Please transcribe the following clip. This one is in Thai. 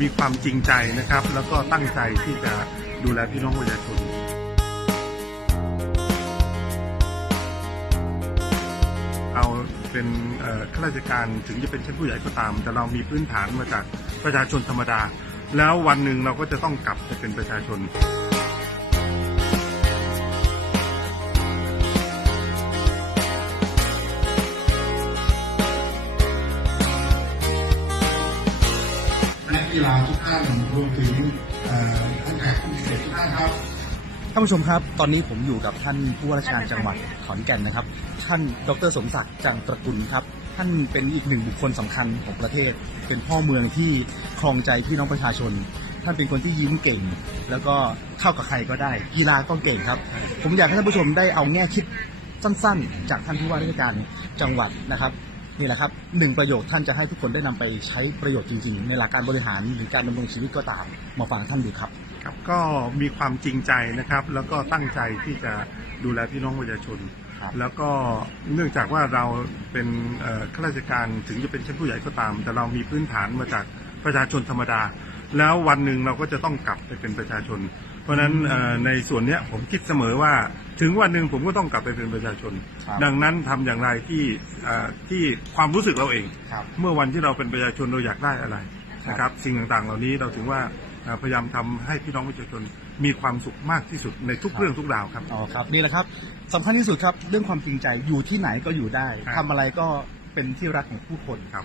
มีความจริงใจนะครับ แล้วก็ตั้งใจที่จะดูแลพี่น้องประชาชนเราเป็นข้าราชการถึงจะเป็นชั้นผู้ใหญ่ก็ตาม แต่เรามีพื้นฐานมาจากประชาชนธรรมดา แล้ววันหนึ่งเราก็จะต้องกลับไปเป็นประชาชน กีฬาทุกท่านรวมถึงท่านแขกผู้มีเกียรติทุกท่านครับท่านผู้ชมครับ ตอนนี้ผมอยู่กับท่านผู้ว่าราชการจังหวัดขอนแก่นนะครับ ท่านดรสมศักดิ์จังตระกุลครับ ท่านเป็นอีกหนึ่งบุคคลสำคัญของประเทศ เป็นพ่อเมืองที่ครองใจพี่น้องประชาชน ท่านเป็นคนที่ยิ้มเก่ง แล้วก็เข้ากับใครก็ได้ กีฬาก็เก่งครับ ผมอยากให้ท่านผู้ชมได้เอาแง่คิดสั้นๆ จากท่านผู้ว่าราชการจังหวัดนะครับ นี่แหละครับหนึ่งประโยคท่านจะให้ทุกคนได้นำไปใช้ประโยชน์จริง ๆ ในหลักการบริหารหรือการดำรงชีวิตก็ตามมาฟังท่านดูครับครับก็มีความจริงใจนะครับ แล้วก็ตั้งใจที่จะดูแลพี่น้องประชาชนครับแล้วก็เนื่องจากว่าเราเป็นเอ่อข้าราชการถึงจะเป็นชั้นผู้ใหญ่ก็ตาม แต่เรามีพื้นฐานมาจากประชาชนธรรมดา แล้ววันหนึ่งเราก็จะต้องกลับไปเป็นประชาชน เพราะฉะนั้นเอ่อในส่วนเนี้ยผมคิดเสมอว่า ถึงวันหนึ่งผมก็ต้องกลับไปเป็นประชาชน ครับ ดังนั้นทำอย่างไรที่เอ่อที่ความรู้สึกเราเอง ครับ เมื่อวันที่เราเป็นประชาชนเราอยากได้อะไรนะครับสิ่งต่างๆ เหล่านี้เราถึงว่าเอ่อพยายามทำให้พี่น้องประชาชนมีความสุขมากที่สุดในทุกครับเรื่องทุกราวครับ อ๋อครับนี่แหละครับสำคัญที่สุดครับเรื่องความจริงใจอยู่ที่ไหนก็อยู่ได้ครับ ทำอะไรก็เป็นที่รักของผู้คน ครับ